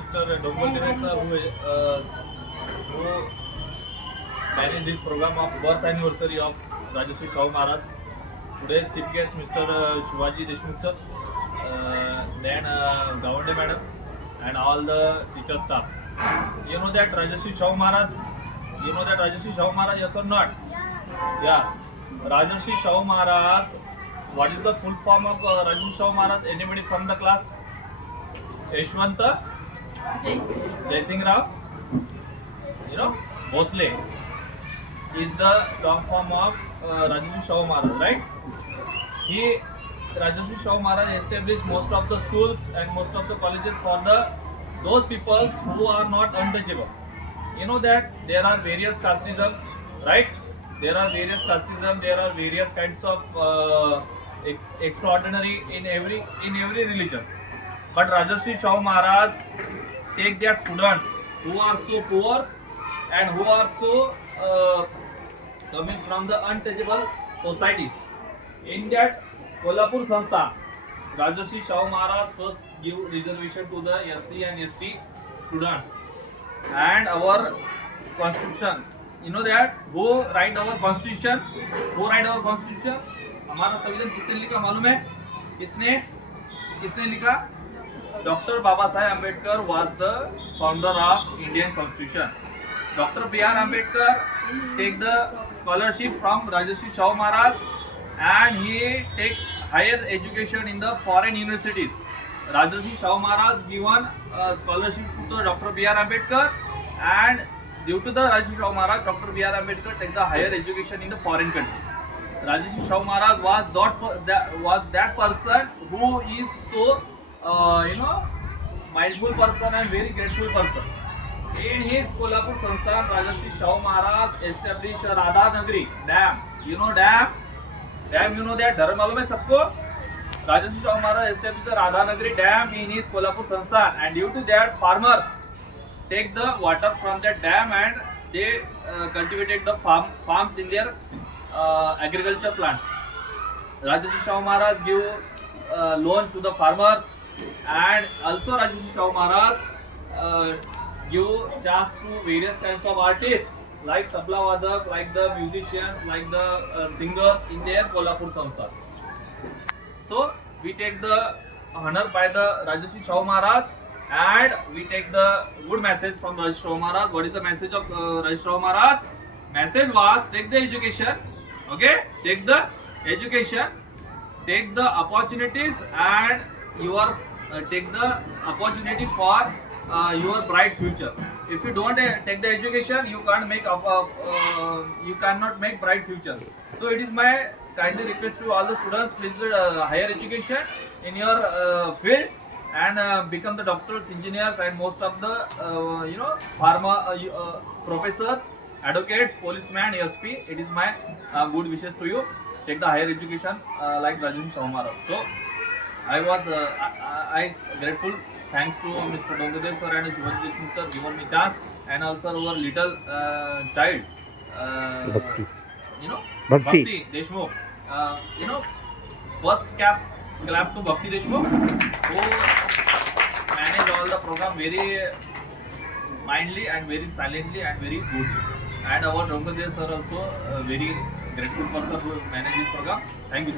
Mr. Dongolkar sir, who managed this program of birth anniversary of Rajashri Shahu Maharaj. Today's chief guest Mr. Shivaji Deshmukh sir, then Gawande madam, and all the teacher staff. You know that Rajashri Shahu Maharaj? You know that Rajashri Shahu Maharaj, yes or not? Yes. Rajashri Shahu Maharaj. What is the full form of Rajashri Shahu Maharaj? Anybody from the class? Yashwanta Jaisingh Rao, you know, Bhosle is the long form of Rajashri Shahu Maharaj, right? Rajashri Shahu Maharaj established most of the schools and most of the colleges for those peoples who are not untouchable. You know that there are various casteism, right? There are various casteism. There are various kinds of extraordinary in every religion. But Rajashri Shahu Maharaj take their students who are so poor and who are so coming from the untouchable societies. In that Kolhapur Sansthan, Rajashri Shahu Maharaj first give reservation to the SC and ST students. And our constitution, you know that who write our constitution? Who write our constitution? हमारा संविधान किसने लिखा मालूम है? किसने लिखा? Dr. Baba Saheb Ambedkar was the founder of Indian Constitution. Dr. B.R. Ambedkar take the scholarship from Rajashri Shahu Maharaj and he take higher education in the foreign universities. Rajashri Shahu Maharaj given scholarship to Dr. B.R. Ambedkar, and due to the Rajashri Shahu Maharaj, Dr. B.R. Ambedkar take the higher education in the foreign countries. Rajashri Shahu Maharaj was that person who is so mindful person and very grateful person. In his Kolhapur Sansthan, Rajashri Shahu Maharaj established a Radha Nagari dam. You know dam? Dam, you know that? Dharma मालूम है सबको? Rajashri Shahu Maharaj established the Radha Nagari dam in his Kolhapur Sansthan, and due to that, farmers take the water from that dam and they cultivated the farms in their agriculture plants. Rajashri Shahu Maharaj give loan to the farmers, and also Rajashri Shahu Maharaj give chance to various kinds of artists like tabla vadak, like the musicians, like the singers in their Kolhapur Sansthan. So we take the honor by the Rajashri Shahu Maharaj, and we take the good message from Rajashri Shahu Maharaj. What is the message of Rajashri Shahu Maharaj? Message was take the education, okay? Take the education, take the opportunities, and take the opportunity for your bright future. If you don't take the education, you cannot make bright future. So it is my kindly request to all the students, please higher education in your field and become the doctors, engineers, and most of the pharma professors, advocates, policemen, ASP. It is my good wishes to you. Take the higher education like Rajashri Shahu Maharaj. So I grateful. Thanks to Mr. Dongolkar sir and Shivaji Deshmukh sir given me chance, and also our little child, Bhakti Deshmukh. First clap to Bhakti Deshmukh, who managed all the program very mindly and very silently and very good. And our Dongolkar sir also very grateful person who managed this program. Thank you.